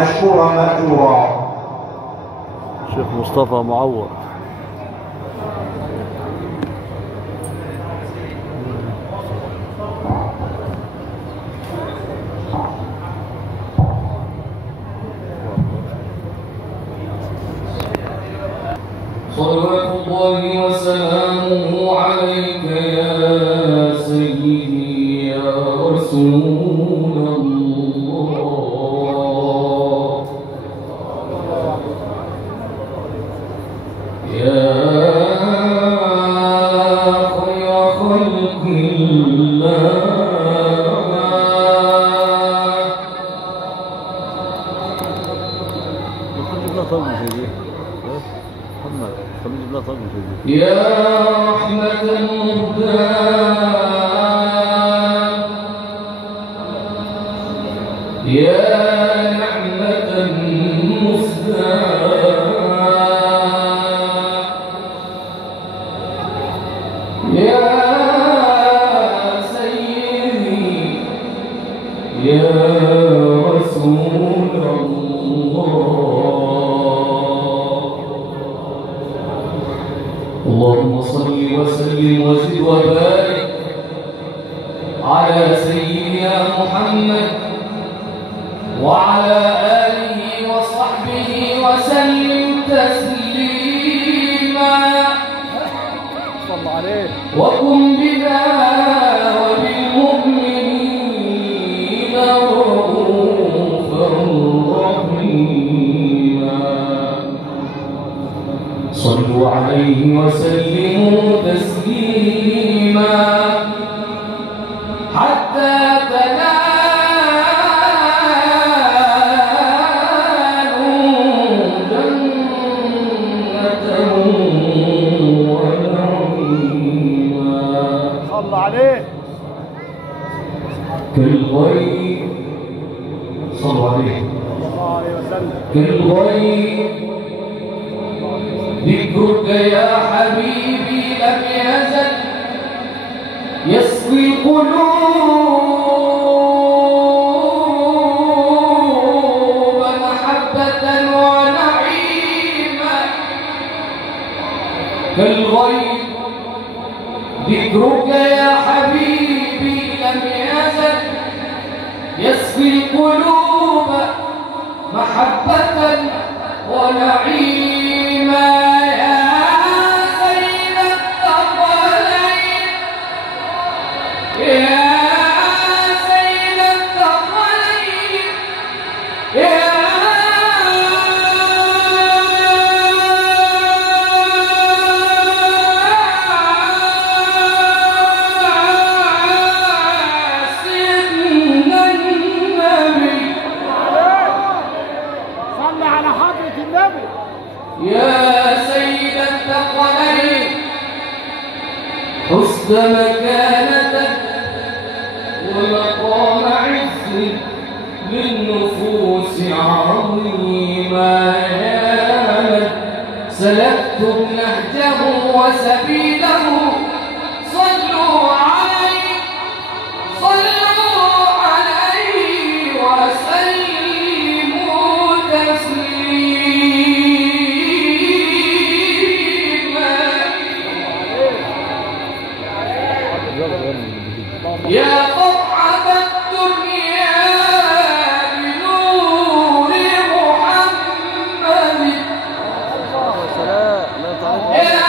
مشكورا مأجورا. شيخ مصطفى معوض. صلوات الله وسلامه عليك يا سيدي يا رسول الله يا خير خلق الله. يا رحمة المهداة يا نعمة المسداة يا سيدي يا رسول الله. اللهم صل وسلم وزد وبارك على سيدنا محمد وعلى آله وصحبه وسلم تسليما. وكن بنا وبالمؤمنين رؤوفا رحيما. صلوا عليه وسلموا تسليما حتى تنالوا جنته ونعيما. صلى عليه كالغيث. صلوا عليه كالغيث ذكرك يا حبيبي لم يزل يسقي القلوب محبة ونعيما. كالغيث ذكرك يا حبيبي لم يزل يسقي القلوب محبة ونعيما. يا سيد الثقلين حسن مكانتك ومقام عز للنفوس عظيما. يا من سلكتم نهجه وسبيله صلوا عليه وسلموا تسليما. يا قطعة الدنيا بنور محمد يا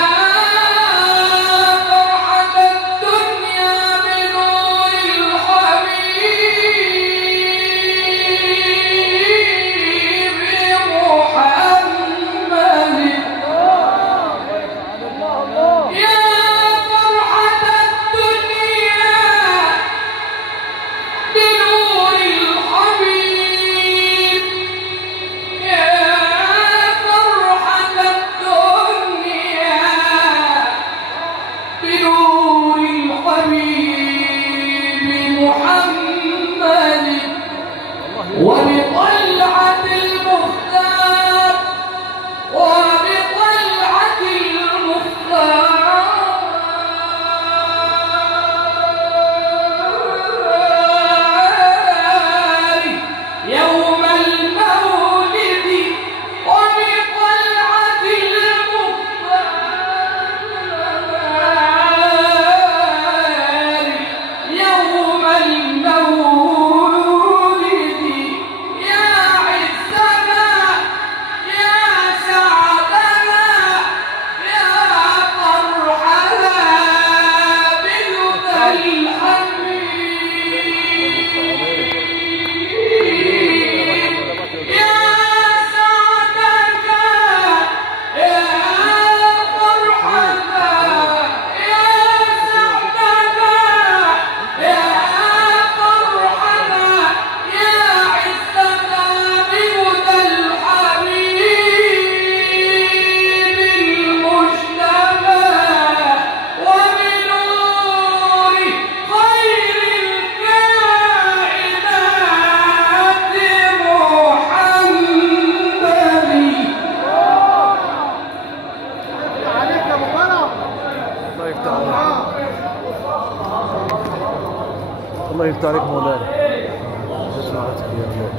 جت عليك مولانا،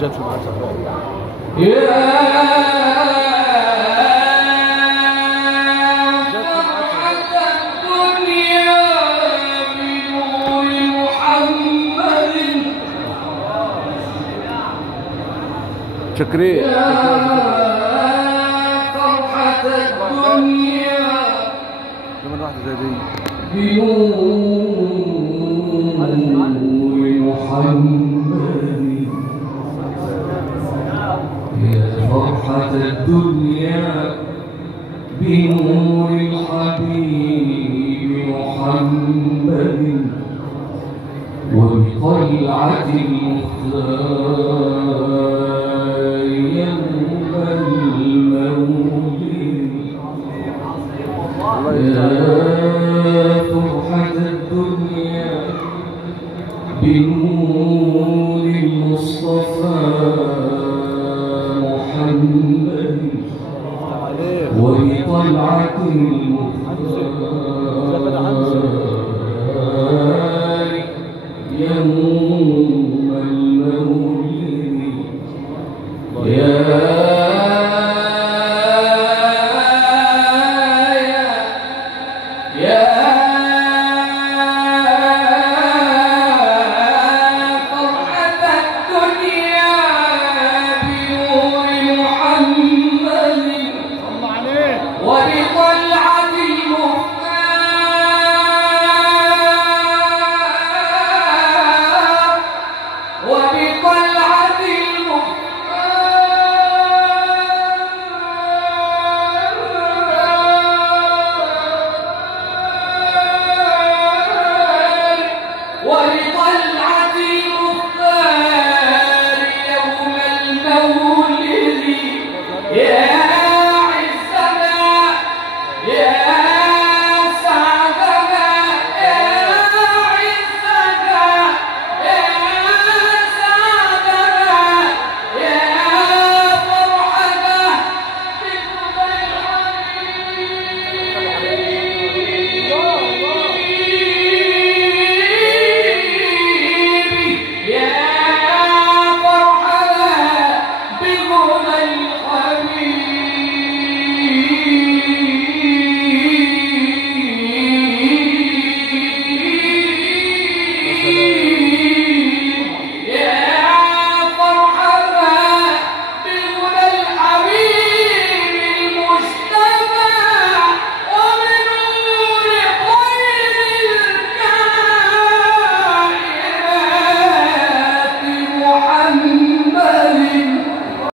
جت معتك يا مولانا، جت معتك شكري فرحة الدنيا لمن واحدة زي دي بنور محمد، يا فرحة الدنيا بنور الحبيب محمد وبطلعة المختار يوم المولد. يا فرحة الدنيا بنور المصطفى محمد وبطلعة المختار يوم المولد.